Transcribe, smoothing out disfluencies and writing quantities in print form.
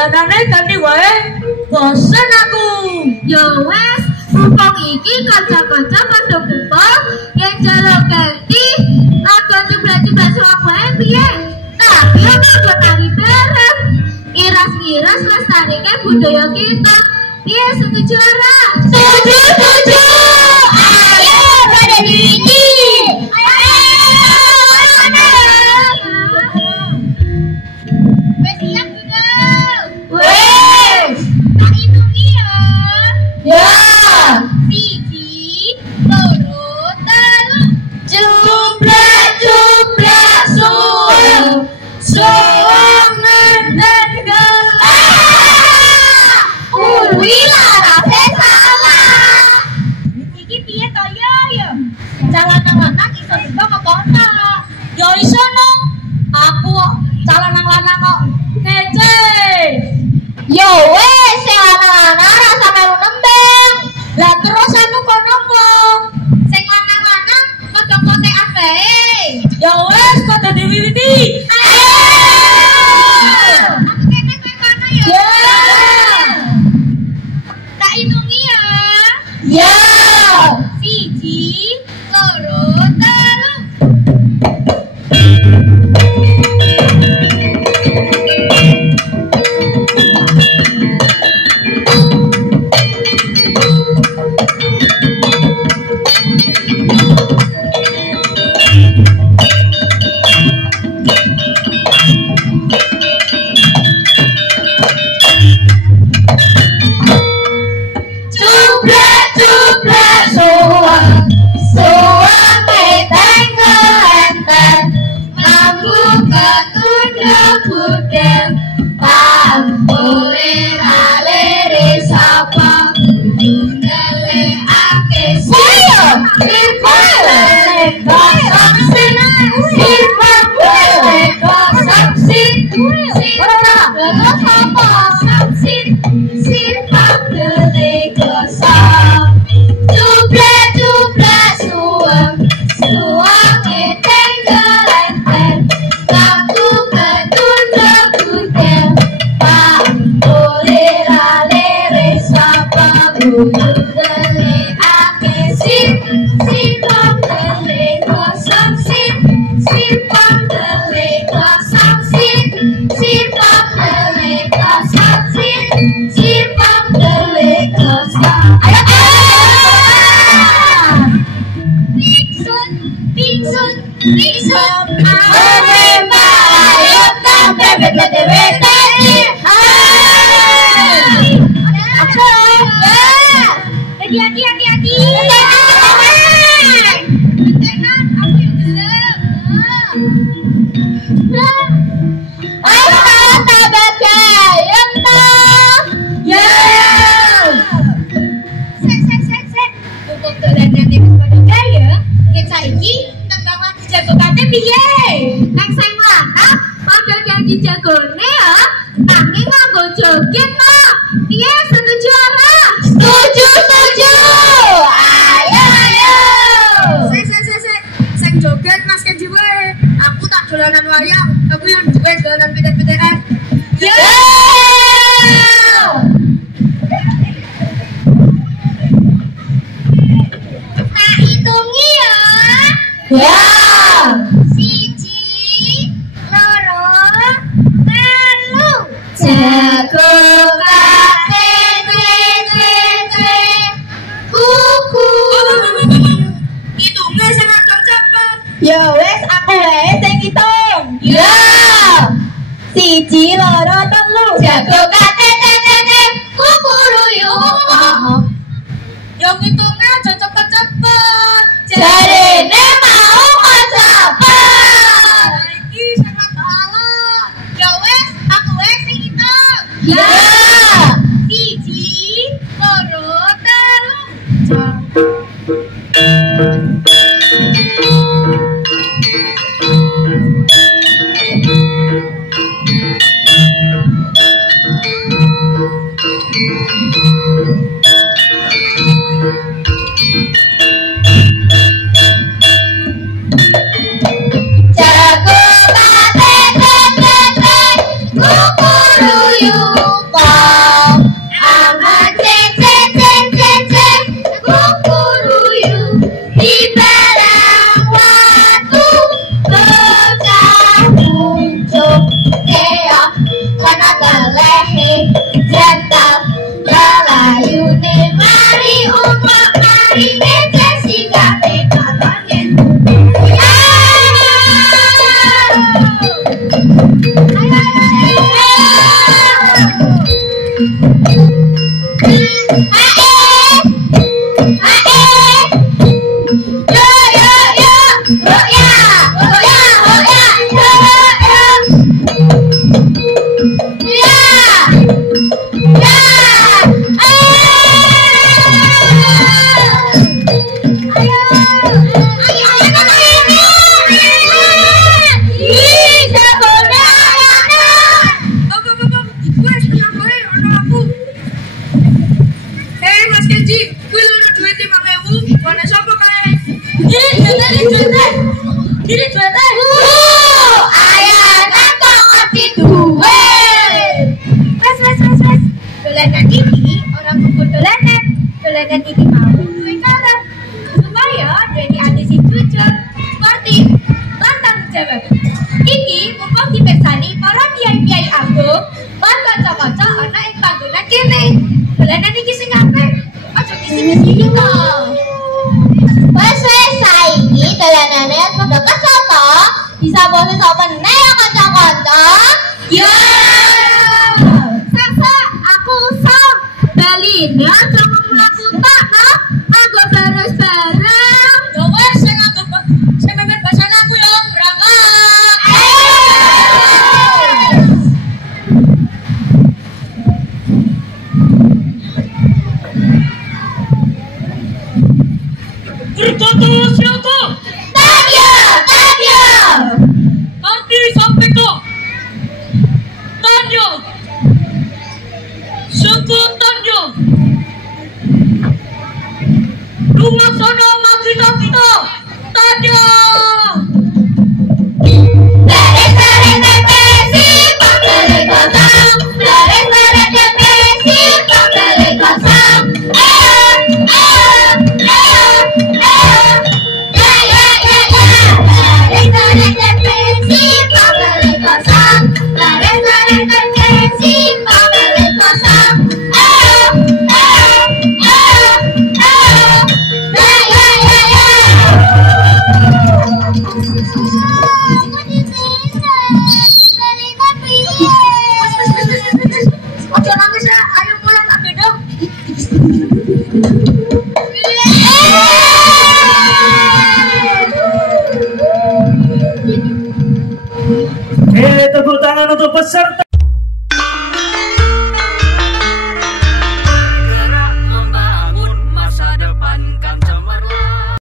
Dolanane ganti wae. Bosen aku. Ya wes, mumpung iki kanca-kanca padha kumpul, yen jaluk ganti, aja jeblas-jeblas wae piye? Tapi ana tari bareng. Iras-iras lestarikan budaya kita. Piye setuju ora? Setuju, setuju. Ayo pada diwiti. jago kuku. Hitungnya sangat cepet. Ya wes aku wae sing ngitung. Ya. 1 loro 3 jago kukuruyu. Yang hitungnya aja cepet-cepet. Jarene mau kok cepet. Iki sangat salah. Ya wes, aku wes sing hitung. Ya. 1 loro 3. Jago kukuruyu kok. Aman kukuruyu di barang waktu bocah muncul keok karena galehe jantal melayune mari umak mari ngece si kabeh katongen. Mas Kenji, kuwi lho duit 5.000. Mana sapa kae? Ini duitnya. Ayana kok ngerti duit. Wes. Dolanan ini orang kumpul dolanan. Dolanan ini mau duit karet. Supaya duit ade si jujur, sportif, lan tanggung jawab. Iki mumpung dipersani para kiai-kiai agung, lan kanca-kanca ana ing panggonan kene. Dolanan iki sing apik. Aja kisi-kisi kok. Wes saiki dolanane padha kesel to. Bisa bose sapa meneh ya kanca-kanca? Ya. Sasa aku usah baline aja mlaku tak no. Anggo bareng-bareng. Ya wes sing memet basane aku yo, berangkat. Berkata siapa? Tadyo. Nanti sampai kok. Tanyo. Suku Tanyo. Dua sono kita Tanyo. Sare-sare tepesi pembeli kosong. Sare-sare tepesi pembeli kosong. Ojo nangis ya, ayo pulang tak bedong. Tepuk tangan untuk peserta.